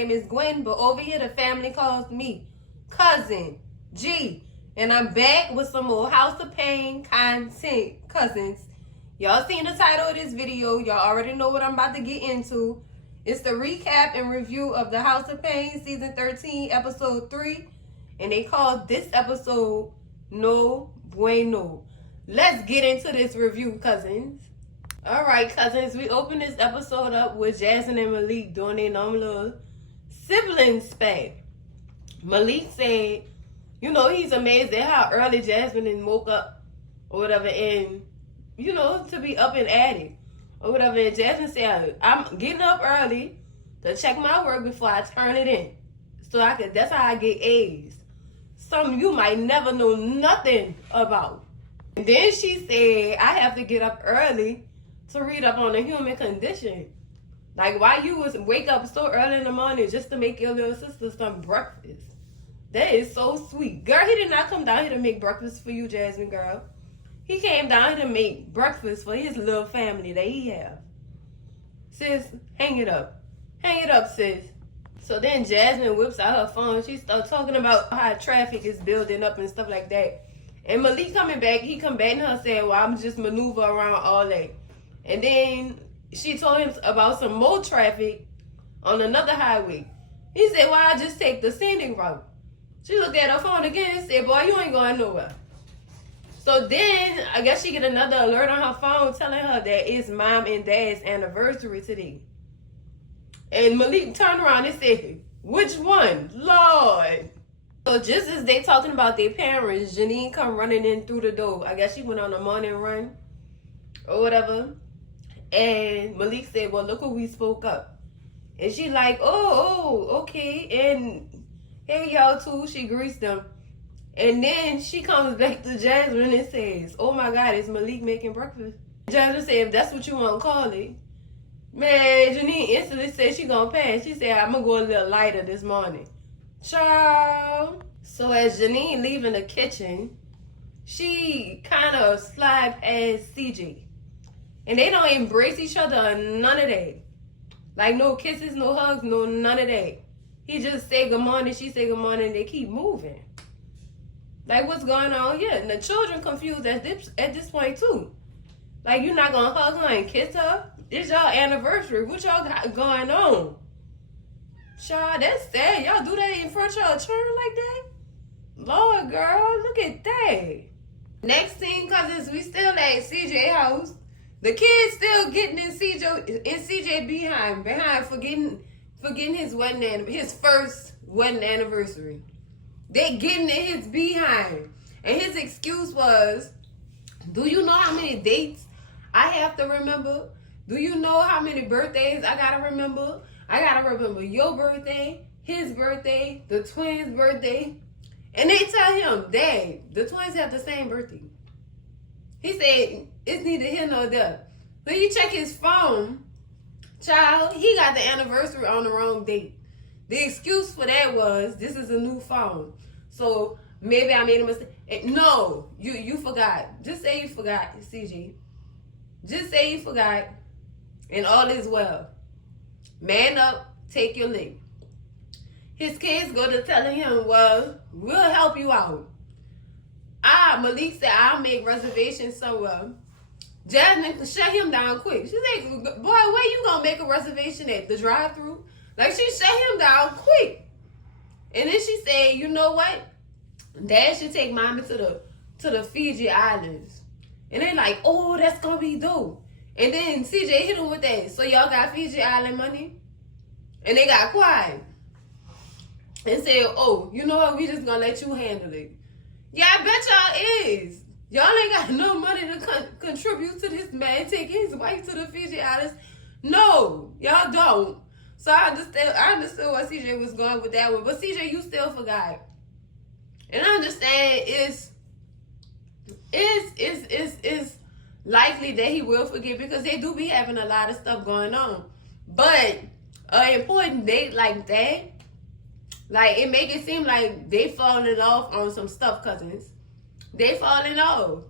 name is Gwen, but over here the family calls me Cousin G. And I'm back with some more House of Payne content, cousins. Y'all seen the title of this video. Y'all already know what I'm about to get into. It's the recap and review of the House of Payne season 13, episode 3. And they called this episode No Bueno. Let's get into this review, cousins. Alright, cousins, we open this episode up with Jasmine and Malik doing their normal little sibling spat. Malik said, you know, he's amazed at how early Jasmine woke up or whatever, and, you know, to be up and at it or whatever. And Jasmine said, I'm getting up early to check my work before I turn it in. So that's how I get A's. Something you might never know nothing about. And then she said, I have to get up early to read up on the human condition. Like, why you was wake up so early in the morning just to make your little sister some breakfast? That is so sweet. Girl, he did not come down here to make breakfast for you, Jasmine, girl. He came down here to make breakfast for his little family that he have. Sis, hang it up. Hang it up, sis. So then Jasmine whips out her phone. She starts talking about how traffic is building up and stuff like that. And Malik coming back, he combating her saying, well, I'm just maneuver around all day. And then she told him about some more traffic on another highway. He said, well, I just take the scenic route. She looked at her phone again and said, boy, you ain't going nowhere. So then, I guess she get another alert on her phone telling her that it's mom and dad's anniversary today. And Malik turned around and said, which one? Lord. So just as they talking about their parents, Janine come running in through the door. I guess she went on a morning run or whatever. And Malik said, well, look who we spoke up. And she like, oh, okay. And hey, y'all too. She greets them. And then she comes back to Jasmine and says, oh my God, is Malik making breakfast? Jasmine said, if that's what you want to call it. Man, Janine instantly said she gonna pass. She said, I'm gonna go a little lighter this morning. Ciao. So as Janine leaving the kitchen, she kind of slide past CJ. And they don't embrace each other, none of that. Like no kisses, no hugs, no none of that. He just say good morning, she say good morning, they keep moving. Like what's going on? Yeah, and the children confused at this point too. Like you're not gonna hug her and kiss her? It's y'all anniversary. What y'all got going on? Child, that's sad. Y'all do that in front of y'all children like that? Lord, girl, look at that. Next thing, cousins, we still at CJ house. The kid's still getting in CJ behind forgetting his wedding, his first wedding anniversary. They getting in his behind. And his excuse was, do you know how many dates I have to remember? Do you know how many birthdays I gotta remember? I gotta remember your birthday, his birthday, the twins' birthday. And they tell him, Dad, the twins have the same birthday. He said, it's neither here nor there. So you check his phone, child, he got the anniversary on the wrong date. The excuse for that was, this is a new phone. So maybe I made a mistake. No, you forgot. Just say you forgot, CJ. Just say you forgot, and all is well. Man up, take your leave. His kids go to telling him, well, we'll help you out. Malik said, I'll make reservations somewhere. Jasmine shut him down quick. She said, boy, where you gonna make a reservation at? The drive-thru? Like, she shut him down quick. And then she said, you know what? Dad should take mommy to the Fiji Islands. And they like, oh, that's gonna be dope. And then CJ hit him with that. So y'all got Fiji Island money? And they got quiet. And said, oh, you know what? We just gonna let you handle it. Yeah, I bet y'all is. Y'all ain't got no money to contribute to this man taking his wife to the Fiji Islands. No, y'all don't. So I understood why CJ was going with that one. But CJ, you still forgot. And I understand it's likely that he will forget because they do be having a lot of stuff going on. But an important date like that, like it make it seem like they falling off on some stuff, cousins. They falling off.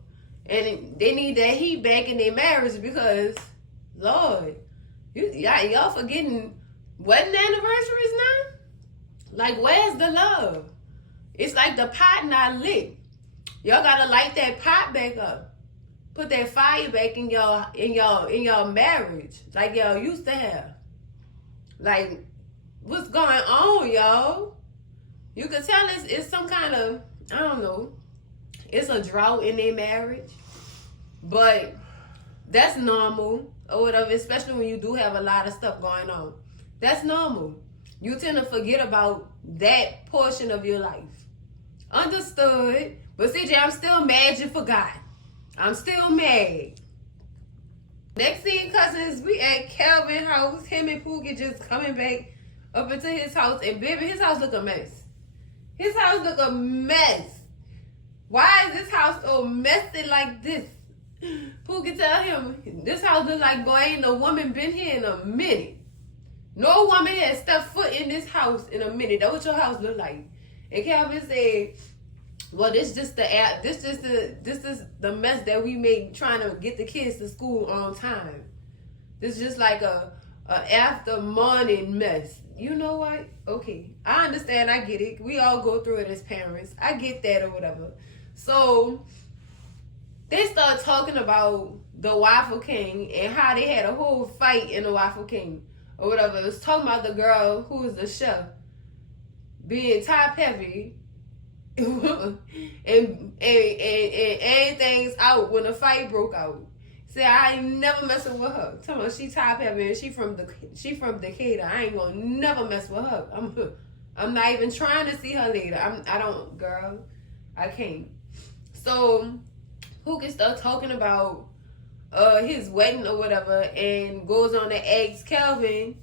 And they need that heat back in their marriage because, Lord, y'all forgetting wedding anniversaries now? Like, where's the love? It's like the pot not lit. Y'all gotta light that pot back up. Put that fire back in your marriage, like y'all used to have. Like, what's going on, y'all? You can tell it's some kind of, I don't know, it's a drought in their marriage. But that's normal or whatever, especially when you do have a lot of stuff going on. That's normal. You tend to forget about that portion of your life. Understood. But CJ, I'm still mad you forgot. I'm still mad. Next scene, cousins, we at Calvin's house. Him and Pookie just coming back up into his house. And baby, his house look a mess. His house look a mess. Why is this house so messy like this? Pookie tell him, this house look like, boy, ain't no woman been here in a minute. No woman has stepped foot in this house in a minute. That's what your house look like. And Calvin said, well, this is the mess that we made trying to get the kids to school on time. This is just like a after morning mess. You know what? Okay, I understand. I get it. We all go through it as parents. I get that or whatever. So they start talking about the Waffle King and how they had a whole fight in the Waffle King or whatever. It was talking about the girl who was the chef being top heavy and everything's out when the fight broke out. Say I ain't never messing with her. Tell me she top heavy and she from Decatur. I ain't gonna never mess with her. I'm not even trying to see her later. I can't. So who can start talking about his wedding or whatever and goes on to ask Kelvin,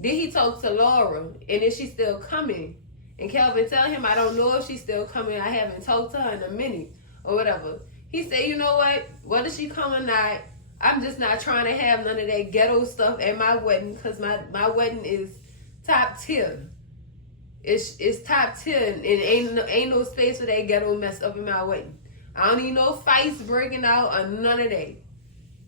did he talk to Laura and is she still coming? And Kelvin tell him, I don't know if she's still coming. I haven't talked to her in a minute or whatever. He said, you know what? Whether she come or not, I'm just not trying to have none of that ghetto stuff at my wedding because my wedding is top tier. It's top tier and ain't no space for that ghetto mess up in my wedding. I don't need no fights breaking out or none of that.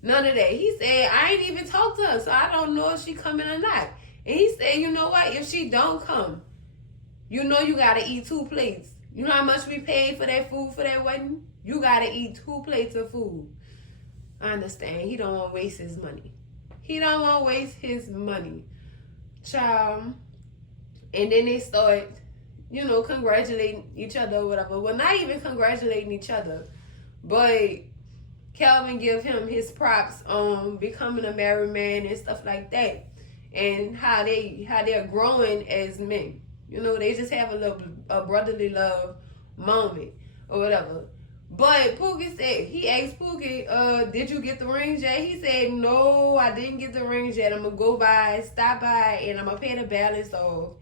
None of that. He said, I ain't even talked to her, so I don't know if she coming or not. And he said, you know what? If she don't come, you know you gotta eat 2 plates. You know how much we paid for that food for that wedding? You gotta eat 2 plates of food. I understand. He don't want to waste his money. He don't want to waste his money. Child. And then they start, congratulating each other or whatever. Well, not even congratulating each other. But Calvin give him his props on becoming a married man and stuff like that. And how they're growing as men. They just have a brotherly love moment or whatever. But Pookie said, he asked Pookie, did you get the rings yet? He said, no, I didn't get the rings yet. I'm going to go by, stop by, and I'm going to pay the balance off.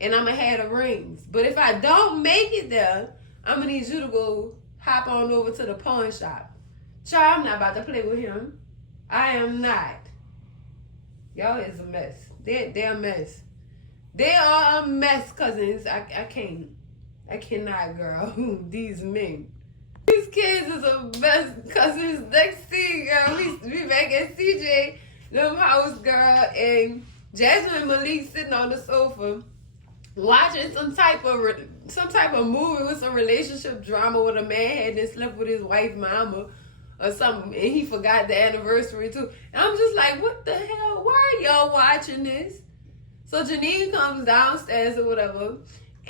And I'm going to have the rings. But if I don't make it there, I'm going to need you to go hop on over to the pawn shop. Child, I'm not about to play with him. I am not. Y'all is a mess. They're a mess. They are a mess, cousins. I can't. I cannot, girl. These men. These kids is a mess, cousins. Next scene, girl, we back at CJ, them house, girl, and Jasmine and Malik sitting on the sofa watching some type of movie with some relationship drama where the man had just slept with his wife mama or something, and he forgot the anniversary too. And I'm just like, what the hell? Why are y'all watching this? So Janine comes downstairs or whatever,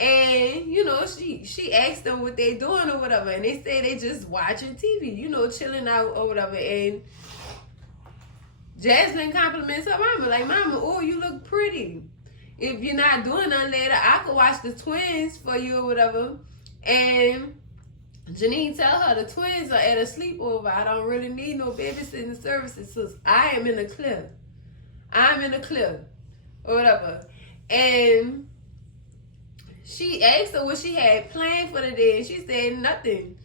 and she asked them what they doing or whatever, and they say they just watching TV, chilling out or whatever. And Jasmine compliments her mama, like, Mama, oh, you look pretty. If you're not doing nothing later, I could watch the twins for you or whatever. And Janine tell her the twins are at a sleepover. I don't really need no babysitting services, so I am in the clear. I'm in the clear or whatever. And she asked her what she had planned for the day, and she said nothing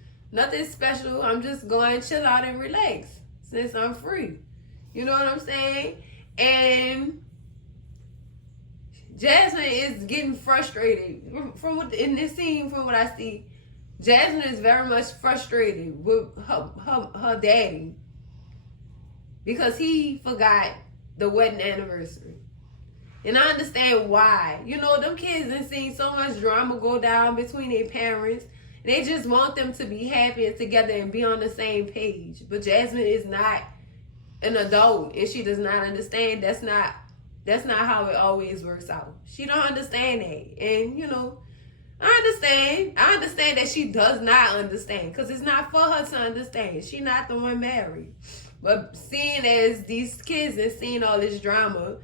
special. I'm just going to chill out and relax since I'm free. You know what I'm saying? And Jasmine is getting frustrated in this scene. From what I see, Jasmine is very much frustrated with her daddy because he forgot the wedding anniversary. And I understand why. You know, them kids done seen so much drama go down between their parents. And they just want them to be happy and together and be on the same page. But Jasmine is not an adult, and she does not understand. That's not how it always works out. She don't understand that. And, you know, I understand that she does not understand, because it's not for her to understand. She not the one married. But seeing as these kids and seeing all this drama,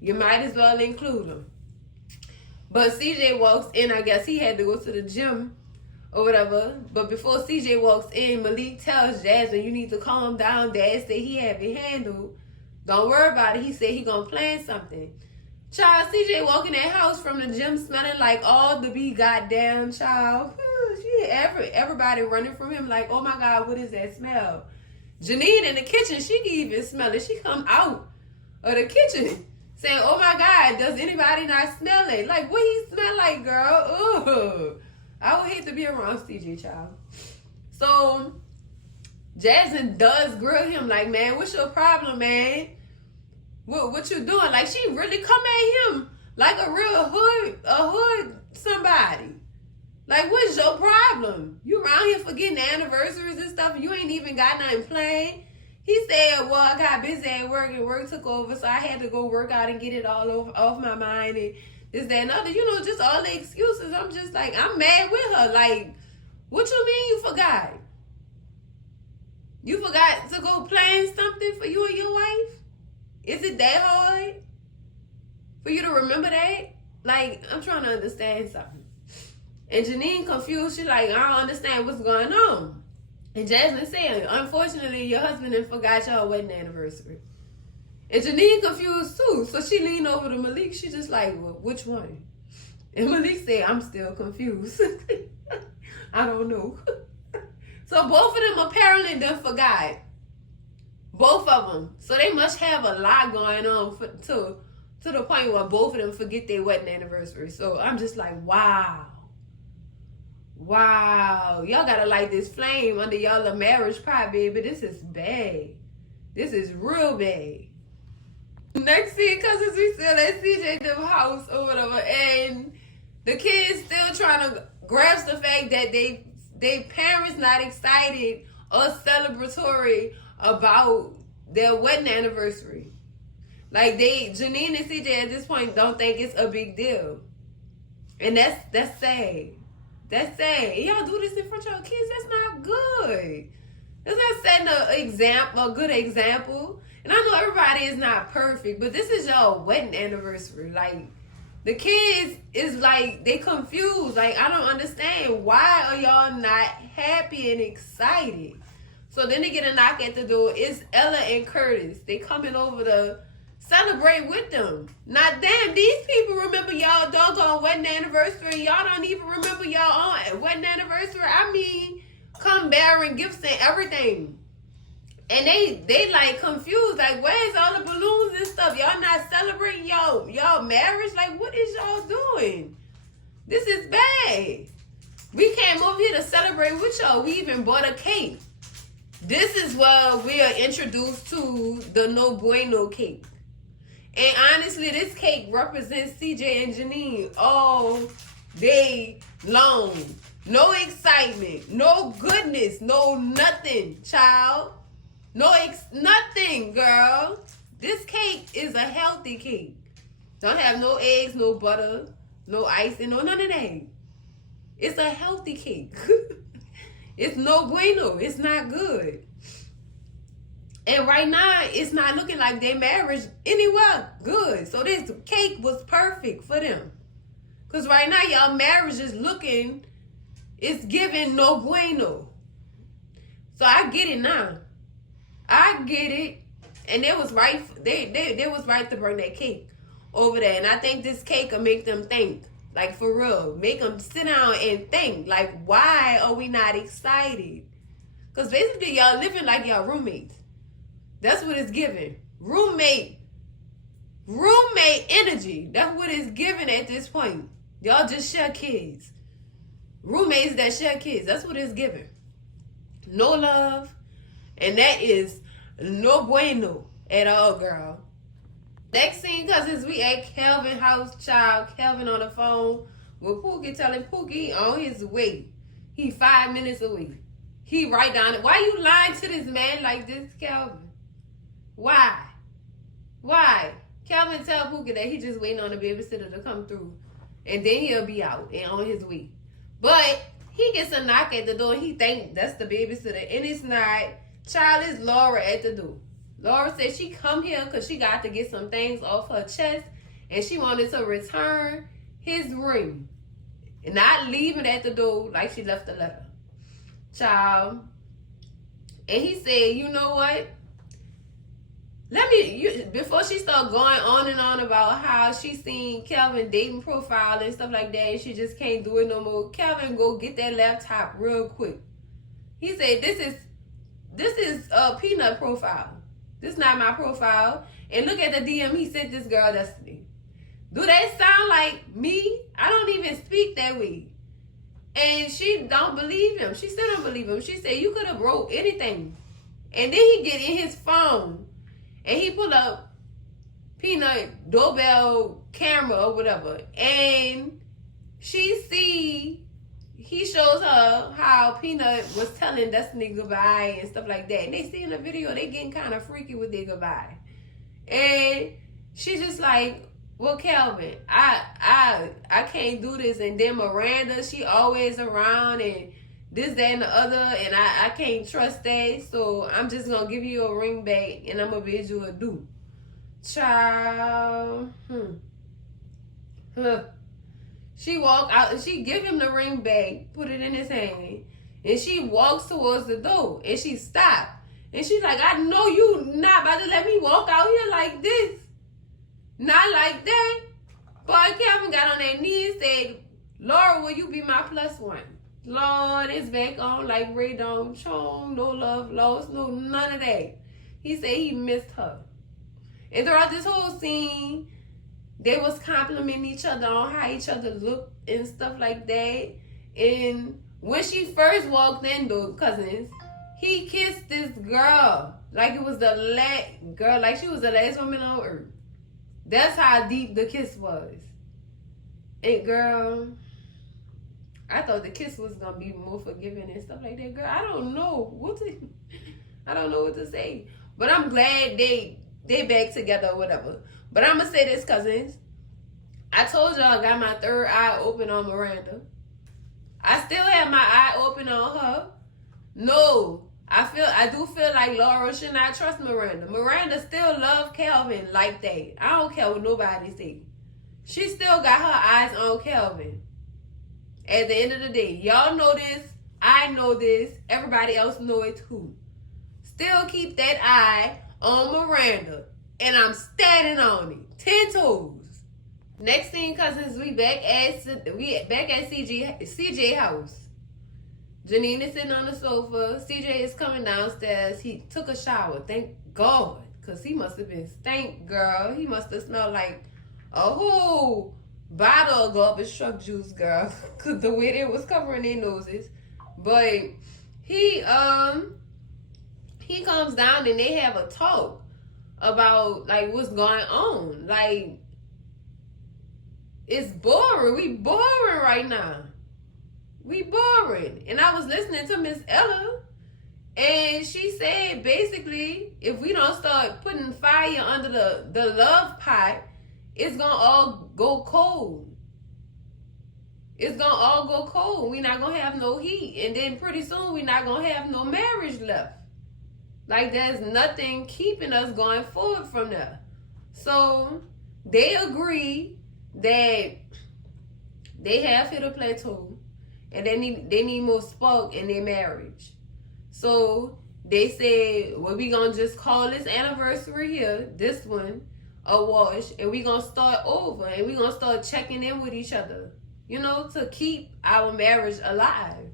you might as well include them. But CJ walks in. I guess he had to go to the gym or whatever. But before CJ walks in, Malik tells Jasmine, you need to calm down. Dad said he have it handled. Don't worry about it. He said he gonna plan something. Child, CJ walking that house from the gym smelling like all the be goddamn child. Everybody running from him like, oh my God, what is that smell? Janine in the kitchen, she can even smell it. She come out of the kitchen saying, oh my God, does anybody not smell it? Like, what he smell like, girl? Ugh. I would hate to be around CJ, child. So Jasmine does grill him like, man, what's your problem, man? What you doing? Like, she really come at him like a real hood somebody. Like, what's your problem? You around here forgetting anniversaries and stuff, and you ain't even got nothing planned. He said, well, I got busy at work, and work took over, so I had to go work out and get it all off my mind, and this, that, and other. You know, just all the excuses. I'm just like, I'm mad with her. Like, what you mean you forgot? You forgot to go plan something for you and your wife? Is it that hard for you to remember that? Like, I'm trying to understand something. And Janine confused. She like, I don't understand what's going on. And Jasmine said, unfortunately, your husband done forgot your wedding anniversary. And Janine confused too. So she leaned over to Malik. She just like, well, which one? And Malik said, I'm still confused. I don't know. So both of them apparently done forgot. Both of them. So they must have a lot going on to the point where both of them forget their wedding anniversary. So I'm just like, wow. Wow. Y'all gotta light this flame under y'all marriage pie, baby. This is bad. This is real bad. Next scene, cousins, we still at CJ's house or whatever, and the kids still trying to grasp the fact that they parents not excited or celebratory about their wedding anniversary. Like, Janine and CJ at this point don't think it's a big deal. And that's sad. That's sad. Y'all do this in front of your kids, that's not good. That's not setting a good example. And I know everybody is not perfect, but this is y'all wedding anniversary. Like, the kids is like, they confused. Like, I don't understand. Why are y'all not happy and excited? So then they get a knock at the door. It's Ella and Curtis. They coming over to celebrate with them. Now, damn, these people remember y'all doggone wedding anniversary. Y'all don't even remember y'all own wedding anniversary. I mean, come bearing gifts and everything. And they like confused. Like, where's all the balloons and stuff? Y'all not celebrating y'all marriage? Like, what is y'all doing? This is bad. We came over here to celebrate with y'all. We even bought a cake. This is where we are introduced to the No Bueno cake. And honestly, this cake represents CJ and Janine all day long. No excitement, no goodness, no nothing, child. Nothing, girl. This cake is a healthy cake. Don't have no eggs, no butter, no icing, no none of that. It's a healthy cake. It's no bueno. It's not good. And right now, it's not looking like their marriage anywhere good. So this cake was perfect for them. Because right now, y'all marriage is looking, it's giving no bueno. So I get it now. I get it. And it was right. They was right to bring that cake over there. And I think this cake will make them think. Like, for real. Make them sit down and think. Like, why are we not excited? Because basically, y'all living like y'all roommates. That's what it's giving. Roommate energy. That's what it's giving at this point. Y'all just share kids. Roommates that share kids. That's what it's giving. No love. And that is no bueno at all, girl. Next scene, cousins, we at Kelvin house, child. Kelvin on the phone with Pookie, telling Pookie on his way. He 5 minutes away. He right down it. Why you lying to this man like this, Kelvin? Why? Why? Kelvin tell Pookie that he just waiting on the babysitter to come through. And then he'll be out and on his way. But he gets a knock at the door. He think that's the babysitter. And it's not. Child, is Laura at the door. Laura said she come here because she got to get some things off her chest. And she wanted to return his ring. And not leave it at the door like she left the letter. Child. And he said, you know what? Before she started going on and on about how she seen Kelvin dating profile and stuff like that, and she just can't do it no more, Kelvin go get that laptop real quick. He said, this is a Peanut profile. This not my profile. And look at the DM he sent this girl Destiny. Do that sound like me? I don't even speak that way. And she don't believe him. She still don't believe him. She said, you could have wrote anything. And then he get in his phone and he pull up Peanut doorbell camera or whatever. And he shows her how Peanut was telling Destiny goodbye and stuff like that. And they see in the video, they getting kind of freaky with their goodbye. And she's just like, well, Kelvin, I can't do this. And then Miranda, she always around and this, that, and the other. And I can't trust that. So I'm just going to give you a ring back and I'm going to bid you adieu. Child. She walk out and she give him the ring back, put it in his hand. And she walks towards the door and she stopped. And she's like, I know you not about to let me walk out here like this. Not like that. But Kelvin got on their knees and said, Laura, will you be my plus one? Lord, it's back on like Ray Don Chong, no love lost, no none of that. He said he missed her. And throughout this whole scene, they was complimenting each other on how each other looked and stuff like that. And when she first walked in, though, cousins, he kissed this girl like it was the last girl, like she was the last woman on earth. That's how deep the kiss was. And girl, I thought the kiss was gonna be more forgiving and stuff like that. Girl, I don't know what to say. But I'm glad they back together or whatever. But I'm gonna say this, cousins. I told y'all I got my third eye open on Miranda. I still have my eye open on her. No, I do feel like Laura should not trust Miranda. Miranda still love Kelvin like that. I don't care what nobody say. She still got her eyes on Kelvin. At the end of the day, y'all know this. I know this. Everybody else know it too. Still keep that eye on Miranda. And I'm standing on it. 10 toes. Next thing, cousins, we back at CJ house. Janine is sitting on the sofa. CJ is coming downstairs. He took a shower. Thank God. Because he must have been stank, girl. He must have smelled like a whole bottle of garbage truck juice, girl. Because the way they was covering their noses. But he comes down and they have a talk about like what's going on. Like, it's boring. We boring right now. We boring. And I was listening to Miss Ella, and she said basically if we don't start putting fire under the love pot, it's gonna all go cold. It's gonna all go cold. We're not gonna have no heat. And then pretty soon we're not gonna have no marriage left. Like, there's nothing keeping us going forward from there. So they agree that they have hit a plateau and they need more spark in their marriage. So they said, well, we gonna just call this anniversary here, this one, a wash, and we gonna start over and we gonna start checking in with each other, you know, to keep our marriage alive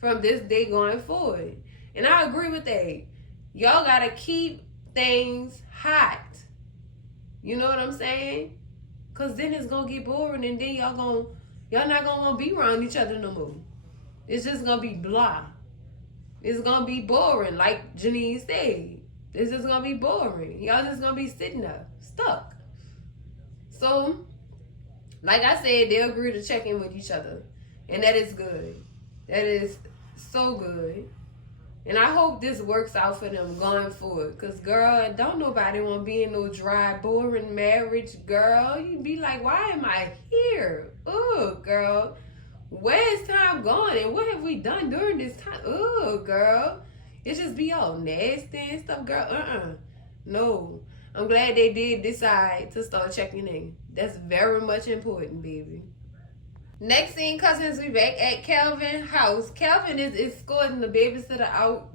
from this day going forward. And I agree with that. Y'all gotta keep things hot. You know what I'm saying? Cause then it's gonna get boring and then y'all not gonna wanna be around each other no more. It's just gonna be blah. It's gonna be boring, like Janine said. It's just gonna be boring. Y'all just gonna be sitting there, stuck. So, like I said, they agree to check in with each other. And that is good. That is so good. And I hope this works out for them going forward. Because, girl, don't nobody want to be in no dry, boring marriage, girl. You be like, why am I here? Oh, girl. Where's time going? And what have we done during this time? Oh, girl. It just be all nasty and stuff, girl. No. I'm glad they did decide to start checking in. That's very much important, baby. Next scene, cousins, we back at Calvin's house. Calvin is escorting the babysitter out,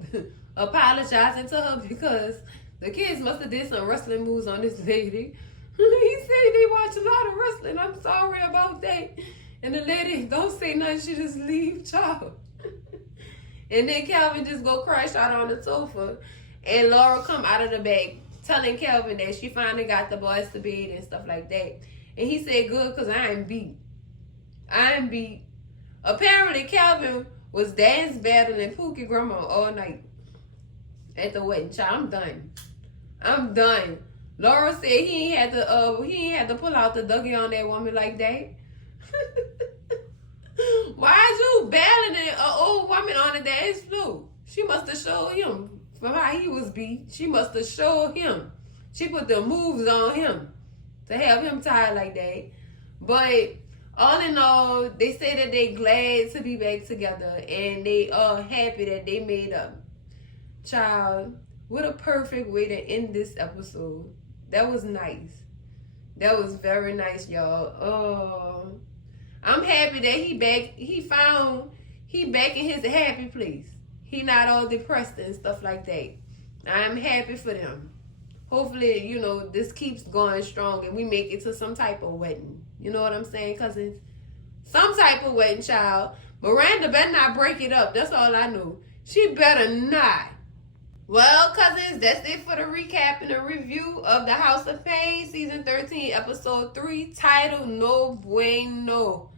apologizing to her because the kids must have did some wrestling moves on this lady. He said they watch a lot of wrestling. I'm sorry about that. And the lady don't say nothing. She just leave, child. And then Calvin just go crash out on the sofa. And Laura come out of the back telling Calvin that she finally got the boys to bed and stuff like that. And he said, good, because I ain't beat. Apparently, Calvin was dance battling Pookie grandma all night at the wedding. Child, I'm done. Laura said he ain't had to pull out the Dougie on that woman like that. Why is you battling an old woman on the dance floor? She must have showed him from how he was beat. She must have showed him. She put the moves on him to have him tired like that. But all in all, they say that they glad to be back together and they are happy that they made up. Child, what a perfect way to end this episode. That was nice. That was very nice, y'all. Oh, I'm happy that he back. He back in his happy place. He not all depressed and stuff like that. I'm happy for them. Hopefully, this keeps going strong and we make it to some type of wedding. You know what I'm saying, cousins? Some type of wedding, child. Miranda better not break it up. That's all I know. She better not. Well, cousins, that's it for the recap and the review of The House of Payne, Season 13, Episode 3, titled No Bueno.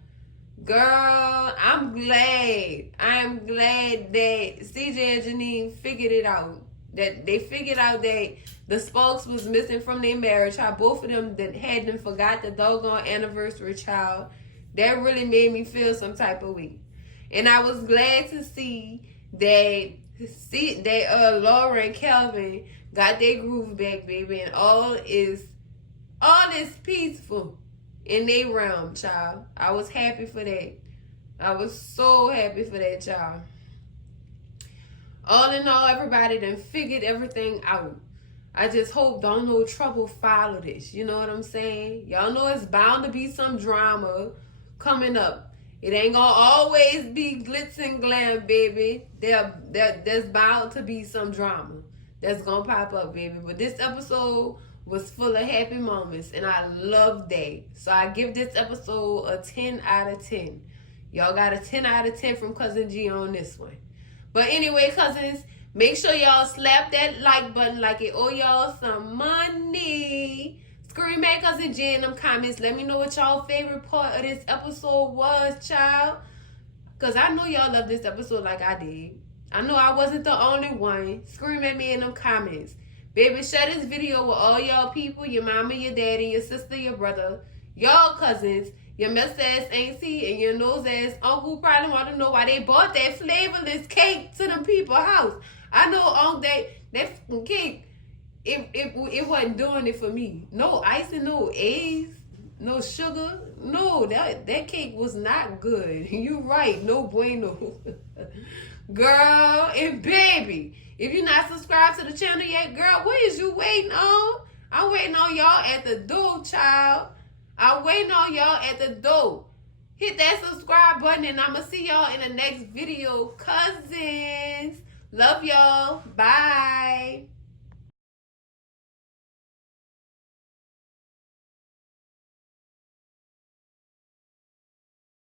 Girl, I'm glad that CJ and Janine figured it out. That they figured out that the Spokes was missing from their marriage. How both of them that had them forgot the doggone anniversary, child. That really made me feel some type of way. And I was glad to see that Laura and Calvin got their groove back, baby, and all is peaceful in their realm, child. I was happy for that. I was so happy for that, child. All in all, everybody done figured everything out. I just hope don't no trouble follow this. You know what I'm saying? Y'all know it's bound to be some drama coming up. It ain't gonna always be glitz and glam, baby. There's bound to be some drama that's gonna pop up, baby. But this episode was full of happy moments, and I love that. So I give this episode a 10 out of 10. Y'all got a 10 out of 10 from Cousin G on this one. But anyway, cousins, make sure y'all slap that like button like it owe y'all some money. Scream at Cousin G in them comments. Let me know what y'all favorite part of this episode was, child. Because I know y'all love this episode like I did. I know I wasn't the only one. Scream at me in them comments. Baby, share this video with all y'all people, your mama, your daddy, your sister, your brother, y'all cousins, your mess ass auntie, and your nose ass uncle probably want to know why they bought that flavorless cake to them people's house. I know that cake, it wasn't doing it for me. No icing, no eggs, no sugar. No, that cake was not good. You right, no bueno. Girl and baby, if you're not subscribed to the channel yet, girl, what is you waiting on? I'm waiting on y'all at the door, child. I'm waiting on y'all at the door. Hit that subscribe button and I'm going to see y'all in the next video. Cousins, love y'all. Bye.